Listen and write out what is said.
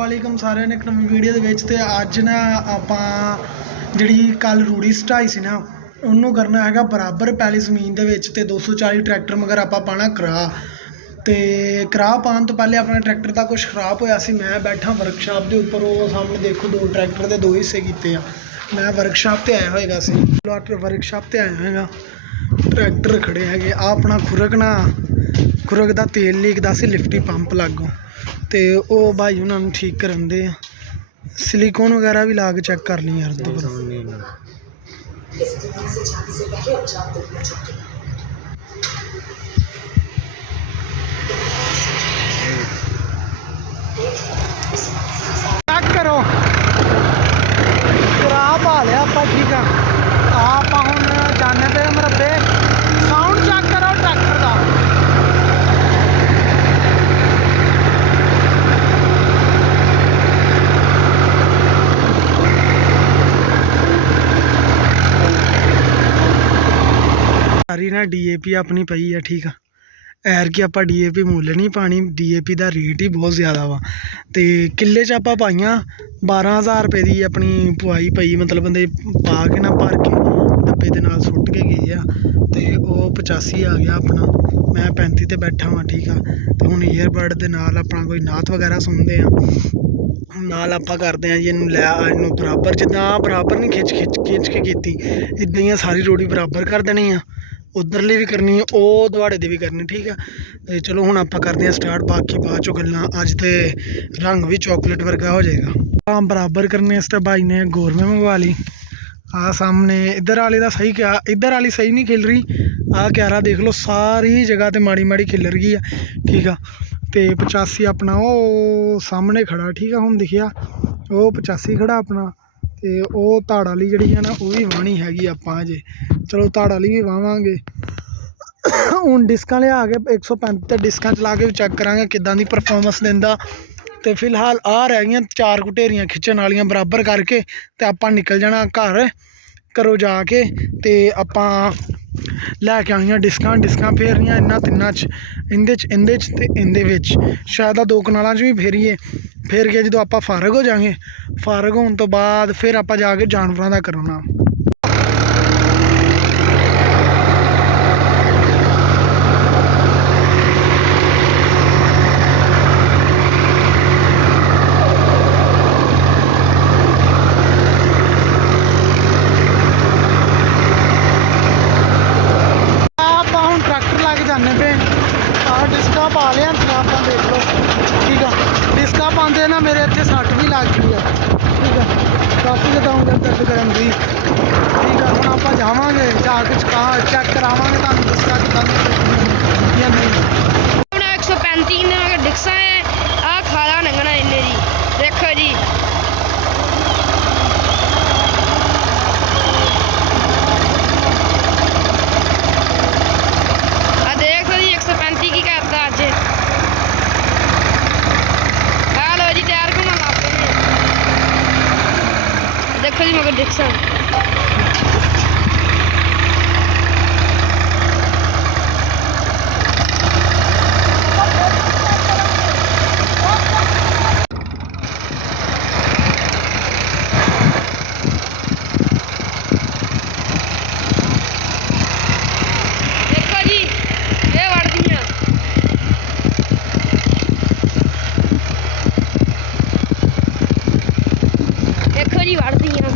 ਵਾਲੇਕਮ ਸਾਰਿਆਂ ਨੇ ਇੱਕ ਨਵੀਂ ਵੀਡੀਓ ਦੇ ਵਿੱਚ। ਤੇ ਅੱਜ ਨਾ ਆਪਾਂ ਜਿਹੜੀ ਕੱਲ ਰੂੜੀ ਸਟਾਈ ਸੀ ਨਾ ਉਹਨੂੰ ਕਰਨਾ ਹੈਗਾ ਬਰਾਬਰ ਪੈਲੀ ਜ਼ਮੀਨ ਦੇ ਵਿੱਚ। ਤੇ 240 ਟਰੈਕਟਰ ਮਗਰ ਆਪਾਂ ਪਾਣਾ ਕਰਾ। ਤੇ ਕਰਾ ਪਾਉਣ ਤੋਂ ਪਹਿਲੇ ਆਪਣਾ ਟਰੈਕਟਰ ਦਾ ਕੁਝ ਖਰਾਬ ਹੋਇਆ ਸੀ। ਮੈਂ ਬੈਠਾ ਵਰਕਸ਼ਾਪ ਦੇ ਉੱਪਰ, ਉਹ ਸਾਹਮਣੇ ਦੇਖੋ ਦੋ ਟਰੈਕਟਰ ਦੇ ਦੋ ਹਿੱਸੇ ਕੀਤੇ ਆ। ਮੈਂ ਵਰਕਸ਼ਾਪ ਤੇ ਆਇਆ ਹੋਏਗਾ ਸੀ, ਵਰਕਸ਼ਾਪ ਤੇ ਆਇਆ ਹੋਏਗਾ। ਟਰੈਕਟਰ ਖੜੇ ਹੈਗੇ ਆ। ਆਪਣਾ ਖੁਰਕ ਦਾ ਤੇਲ ਲੀਕਦਾ ਸੀ ਲਿਫਟੀ ਪੰਪ ਲਾਗੋਂ, ਤੇ ਉਹ ਭਾਈ ਉਹਨਾਂ ਨੂੰ ਠੀਕ ਕਰਨ ਦੇ ਆ। ਸਿਲੀਕੋਨ ਵਗੈਰਾ ਵੀ ਲਾ ਕੇ ਚੈੱਕ ਕਰ ਲਈ ਯਾਰ। ਚੈੱਕ ਕਰੋ, ਕਰਾ ਪਾ ਲਿਆ ਆਪਾਂ। ਠੀਕ ਆ, ਆਪਾਂ ਹੁਣ ਜਾਣੇ ਪਏ ਮਰੱਬੇ। ਸਾਊਂਡ ਚੈੱਕ ਕਰੋ ਟਰੈਕਟਰ ਦਾ। ਸਾਰੀ ਨਾ DAP ਆਪਣੀ ਪਈ ਆ। ਠੀਕ ਆ, ਐਰਕੀ ਆਪਾਂ DAP ਮੁੱਲ ਨਹੀਂ ਪਾਣੀ। DAP ਦਾ ਰੇਟ ਹੀ ਬਹੁਤ ਜ਼ਿਆਦਾ ਵਾ। ਤੇ ਕਿੱਲੇ 'ਚ ਆਪਾਂ ਪਾਈਆਂ 12,000 ਰੁਪਏ ਦੀ ਆਪਣੀ ਪਵਾਈ ਪਈ। ਮਤਲਬ ਬੰਦੇ ਪਾ ਕੇ ਨਾ ਭਰ ਕੇ ਡੱਬੇ ਦੇ ਨਾਲ ਸੁੱਟ ਕੇ ਗਏ ਆ। ਤੇ ਉਹ 85 ਆ ਗਿਆ ਆਪਣਾ। ਮੈਂ 35 ਤੇ ਬੈਠਾ ਵਾਂ। ਠੀਕ ਆ, ਤੇ ਹੁਣ ਈਅਰਬਡ ਦੇ ਨਾਲ ਆਪਣਾ ਕੋਈ ਨਾਤ ਵਗੈਰਾ ਸੁਣਦੇ ਆ। ਨਾਲ ਆਪਾਂ ਕਰਦੇ ਹਾਂ ਜੀ ਇਹਨੂੰ ਇਹਨੂੰ ਬਰਾਬਰ। ਜਿੱਦਾਂ ਬਰਾਬਰ ਨਹੀਂ ਖਿੱਚ ਕੇ ਕੀਤੀ, ਇੱਦਾਂ ਹੀ ਸਾਰੀ ਰੋੜੀ ਬਰਾਬਰ ਕਰ ਦੇਣੀ ਆ। ਉੱਧਰਲੀ ਵੀ ਕਰਨੀ, ਉਹ ਦੁਆੜੇ ਦੀ ਵੀ ਕਰਨੀ। ਠੀਕ ਆ, ਤੇ ਚਲੋ ਹੁਣ ਆਪਾਂ ਕਰਦੇ ਹਾਂ ਸਟਾਰਟ। ਬਾਕੀ ਬਾਅਦ 'ਚੋਂ ਗੱਲਾਂ। ਅੱਜ ਤੇ ਰੰਗ ਵੀ ਚੋਕਲੇਟ ਵਰਗਾ ਹੋ ਜਾਏਗਾ। ਆ ਬਰਾਬਰ ਕਰਨੇ ਇਸ ਤੇ ਭਾਈ ਨੇ ਗੌਰਮੈਂਟ ਮੰਗਵਾ ਲਈ। ਆਹ ਸਾਹਮਣੇ ਇੱਧਰ ਵਾਲੇ ਦਾ ਸਹੀ ਕਿਹਾ, ਇੱਧਰ ਵਾਲੀ ਸਹੀ ਨਹੀਂ ਖਿਲ ਰਹੀ। ਆਹ ਕਿਆਰਾ ਦੇਖ ਲਓ, ਸਾਰੀ ਜਗ੍ਹਾ ਤੇ ਮਾੜੀ ਮਾੜੀ ਖਿਲਰ ਗਈ ਆ। ਠੀਕ ਆ, ਤੇ 85 ਆਪਣਾ ਉਹ ਸਾਹਮਣੇ ਖੜਾ। ਠੀਕ ਆ, ਹੁਣ ਦਿਖਿਆ ਉਹ 85 ਖੜਾ ਆਪਣਾ। ਤੇ ਉਹ ਧਾੜ ਵਾਲੀ ਜਿਹੜੀ ਆ ਨਾ ਉਹ ਵੀ ਵਾਹਣੀ ਹੈਗੀ ਆਪਾਂ ਅਜੇ। ਚਲੋ ਧਾੜ ਵਾਲੀ ਵੀ ਵਾਵਾਂਗੇ। ਹੁਣ ਡਿਸਕਾਂ ਲਿਆ ਕੇ 135 ਤੇ ਡਿਸਕਾਂ ਚਲਾ ਕੇ ਵੀ ਚੈੱਕ ਕਰਾਂਗੇ ਕਿੱਦਾਂ ਦੀ ਪਰਫੋਰਮੈਂਸ ਦਿੰਦਾ। ਤੇ ਫਿਲਹਾਲ ਆਹ ਰਹਿ ਗਈਆਂ 4 ਘੁਟੇਰੀਆਂ ਖਿੱਚਣ ਵਾਲੀਆਂ। ਬਰਾਬਰ ਕਰਕੇ ਤੇ ਆਪਾਂ ਨਿਕਲ ਜਾਣਾ ਘਰੋਂ ਜਾ ਕੇ। ਤੇ ਆਪਾਂ ਲੈ ਕੇ ਆਉਣੀਆਂ ਡਿਸਕਾਂ ਫੇਰਨੀਆਂ ਇਹਨਾਂ ਤਿੰਨਾਂ 'ਚ, ਇਹਦੇ 'ਚ ਤੇ ਇਹਦੇ ਵਿੱਚ। ਸ਼ਾਇਦ ਆ 2 ਕਨਾਲਾਂ 'ਚ ਵੀ ਫੇਰੀਏ। ਫੇਰ ਕੇ ਜਦੋਂ ਆਪਾਂ ਫਾਰਗ ਹੋ ਜਾਵਾਂਗੇ, ਫਾਰਗ ਹੋਣ ਤੋਂ ਬਾਅਦ ਫਿਰ ਆਪਾਂ ਜਾ ਕੇ ਜਾਨਵਰਾਂ ਦਾ ਕਰਨਾ। ਡਿਸਕਾਂ ਪਾ ਲਿਆ ਆਪਾਂ, ਦੇਖ ਲਓ। ਠੀਕ ਆ, ਡਿਸਕਾਂ ਪਾਉਂਦੇ ਨਾ ਮੇਰੇ ਇੱਥੇ ਸੱਟ ਵੀ ਲੱਗ ਗਈ ਆ। ਠੀਕ ਆ, ਕਾਫੀ ਜ਼ਿਆਦਾ ਉਂਗਲ ਦਰਦ ਕਰਨ ਦੀ। ਠੀਕ ਆ, ਹੁਣ ਆਪਾਂ ਜਾਵਾਂਗੇ, ਜਾ ਕੇ ਚੈੱਕ ਕਰਾਵਾਂਗੇ ਤੁਹਾਨੂੰ ਡਿਸਕਾਂ ਕਿੱਦਾਂ ਦੀਆਂ ਨਹੀਂ। ਹੁਣ 135 ਡਿਸਕਾਂ ਹੈ। ਆਹ ਖਾਲਾ ਲੰਘਣਾ ਇਹਨੇ ਜੀ, ਦੇਖੋ ਜੀ। ਕੀ ਕਰਦਾ ਅੱਜ। ਆ ਲੋ ਜੀ ਟਾਇਰ ਘੁੰਮਣ ਲੱਗ ਪਏ ਨੇ, ਦੇਖੋ ਜੀ ਮਗਰ ਡਿਕਸਨ। ਦੇਖੋ ਜੀ ਵੜਦੀਆਂ।